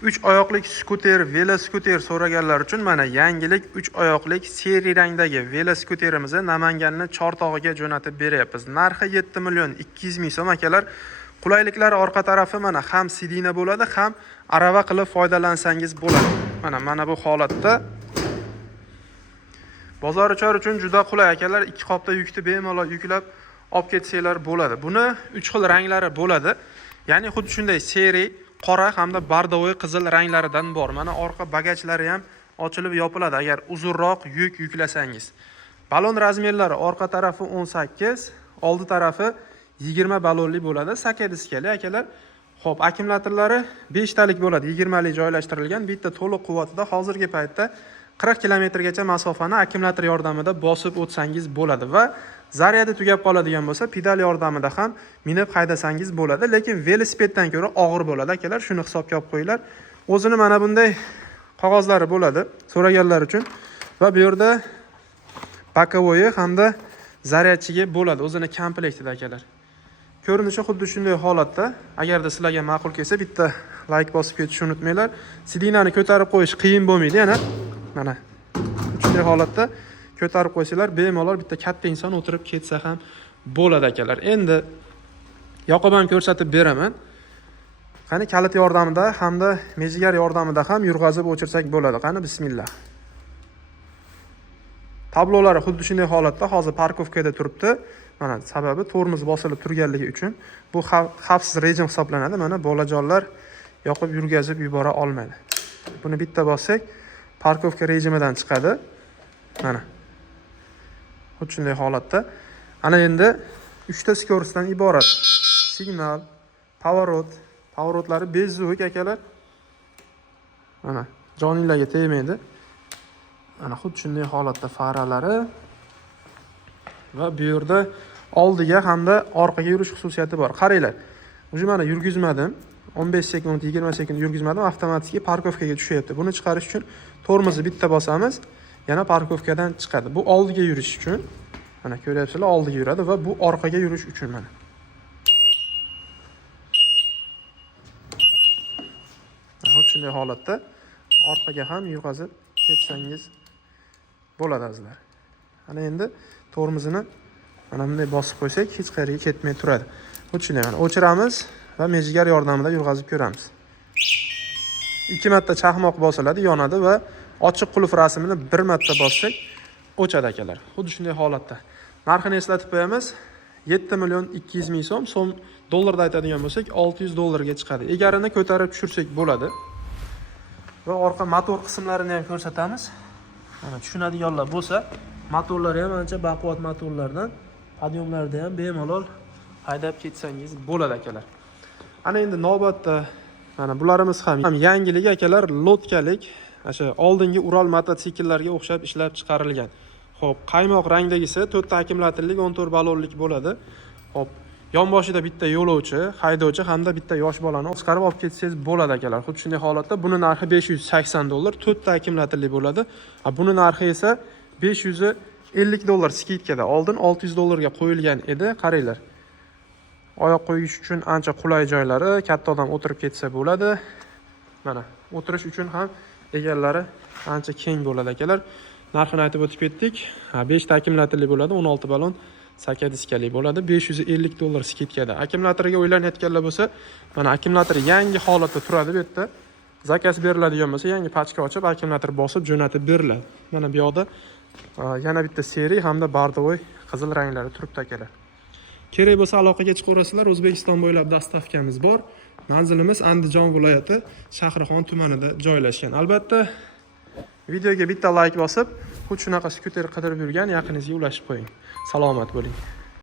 3 oyoqlik skuter, veloskuter so'raganlar uchun mana yangilik 3 oyoqlik seri rangdagi veloskuterimizni Namanganning Chortog'iga jo'natib beryapmiz. Narxi 7 million 200 ming so'm akalar. Qulayliklari orqa tarafi mana ham sidina bo'ladi, ham arava qilib foydalansangiz bo'ladi. Mana bu holatda bozorchilar uchun juda qulay akalar. 2 qopda yukni bemalol yuklab olib ketsanglar bo'ladi. Buni 3 xil ranglari bo'ladi. Ya'ni xuddi shunday seri qora hamda bardovoy qizil ranglaridan bor. Mana orqa bagajlari ham ochilib yopiladi agar uzunroq yuk yuklasangiz. Balon razmerlari orqa tarafi 18, oldi tarafi 20 balonli bo'ladi. Sakadiskali akalar. Xo'p, akkumulyatorlari 5 talik bo'ladi. 20 lik joylashtirilgan. Bitta to'liq quvvatida hozirgi paytda 40 kilometrgacha masofani akkumulyator yordamida bosib o'tsangiz bo'ladi va zaryadi tugab qoladigan bo'lsa, pedal yordamida ham minib haydasangiz bo'ladi, lekin velosipeddan ko'ra og'ir bo'ladi akalar. Shuni hisobga olib qo'yinglar. O'zini mana bunday qog'ozlari bo'ladi so'raganlar uchun va bu yerda pakovoyi hamda zaryadchiga bo'ladi. O'zini komplektida akalar. Ko'rinishi xuddi shunday holatda. Agarda sizlarga ma'qul kelsa, bitta like bosib ketishni unutmanglar. Sidinani ko'tarib qo'yish qiyin bo'lmaydi, yana mana shunday holatda ko'tarib qo'ysanglar, bemalol bitta katta inson o'tirib ketsa ham bo'ladi akalar. Endi yoqib ham ko'rsatib beraman. Qani kalit yordamida hamda mejigar yordamida ham yurg'azib o'chirsak bo'ladi. Qani bismillah. Tablolari xuddi shunday holatda hozir parkovkada turibdi. Mana sababi tormoz bosilib turganligi uchun. Bu xavfsiz rejim hisoblanadi. Mana bolajonlar yoqib yurgazib yubora olmaydi. Buni bitta bossak parkovka rejimidan chiqadi. Mana. Xuddi shunday holatda. Ana endi 3 ta skorostidan iborat. Signal, pavorotlari bezzuvik akalar. Mana joninglarga tegmaydi. Ana xuddi shunday holatda faralari va bu yerda oldiga hamda orqaga yurish xususiyati bor. Qaranglar. O'zi mana yurgizmadim. 15 sekund, 20 sekund yurgizmadim, avtomatik parkovkaga tushyapti. Buni chiqarish uchun tormozni bitta bosamiz, yana parkovkadan chiqadi. Bu oldiga yurish uchun. Mana ko'ryapsizlar, oldiga yuradi va bu orqaga yurish uchun mana. Xuddi shunday holatda orqaga ham yurg'azib ketsangiz bo'ladi azizlar. Ana endi tormozini mana bunday bosib qo'ysak, hech qayerga ketmay turadi. Xuddi shunday mana o'chiramiz va mejigar yordamida yurg'azib ko'ramiz. 2 marta chaqmoq bosiladi, yonadi va ochiq qulf rasmini 1 marta bossak o'chadi akalar. Xuddi shunday holatda. Narxini eslatib qo'yamiz. 7 million 200 ming so'm, dollarda aytadigan bo'lsak 600 dollarga chiqadi. Egarini ko'tarib tushirsak bo'ladi. Va orqa motor qismlarini ham ko'rsatamiz. Mana tushunadiganlar bo'lsa, motorlari ham ancha baquvvat motorlardan, podyomlarda ham bemalol haydab ketsangiz bo'ladi akalar. Ana endi navbatda mana bularimiz ham yangilik akalar, lotkalik, o'sha oldingi Ural mototsikllarga o'xshab ishlab chiqarilgan. Xo'p, qaymoq rangdagisi 4 ta akkumulyatorlik 14 ballonlik bo'ladi. Xo'p, yonboshida bitta yo'lovchi, haydovchi hamda bitta yosh bolani chiqarib olib ketsangiz bo'ladi akalar. Xuddi shunday holatda buni narxi 580 dollar, 4 ta akkumulyatorli bo'ladi. Buni narxi esa 550 dollar skidkada. Oldin 600 dollarga qo'yilgan edi. Qaranglar. Oyoq qo'yish uchun ancha qulay joylari, katta odam o'tirib ketsa bo'ladi. Mana, o'tirish uchun ham egallari ancha keng bo'ladi akalar. Narxini aytib o'tib ketdik. 5 ta akkumulyatorli bo'ladi, 16 balon, sakadiskali bo'ladi, 550 dollar skidkada. Akkumulyatoriga o'ylanayotganlar bo'lsa, mana akkumulyator yangi holatda turadi bu yerda. Zakaz beriladigan bo'lsa, yangi pachka ochib, akkumulyator bosib jo'natib beriladi. Mana bu yoqda yana bitta seri hamda bardovoy qizil ranglari turibdi akalar. Kerak bo'lsa aloqaga chiqaverasizlar. O'zbekiston bo'ylab dastavkamiz bor. Manzilimiz Andijon viloyati Shahrixon tumanida joylashgan. Albatta, videoga bitta like bosib, xuddi shunaqa skuter qidirib yurgan yaqiningizga ulashib qo'ying. Salomat bo'ling.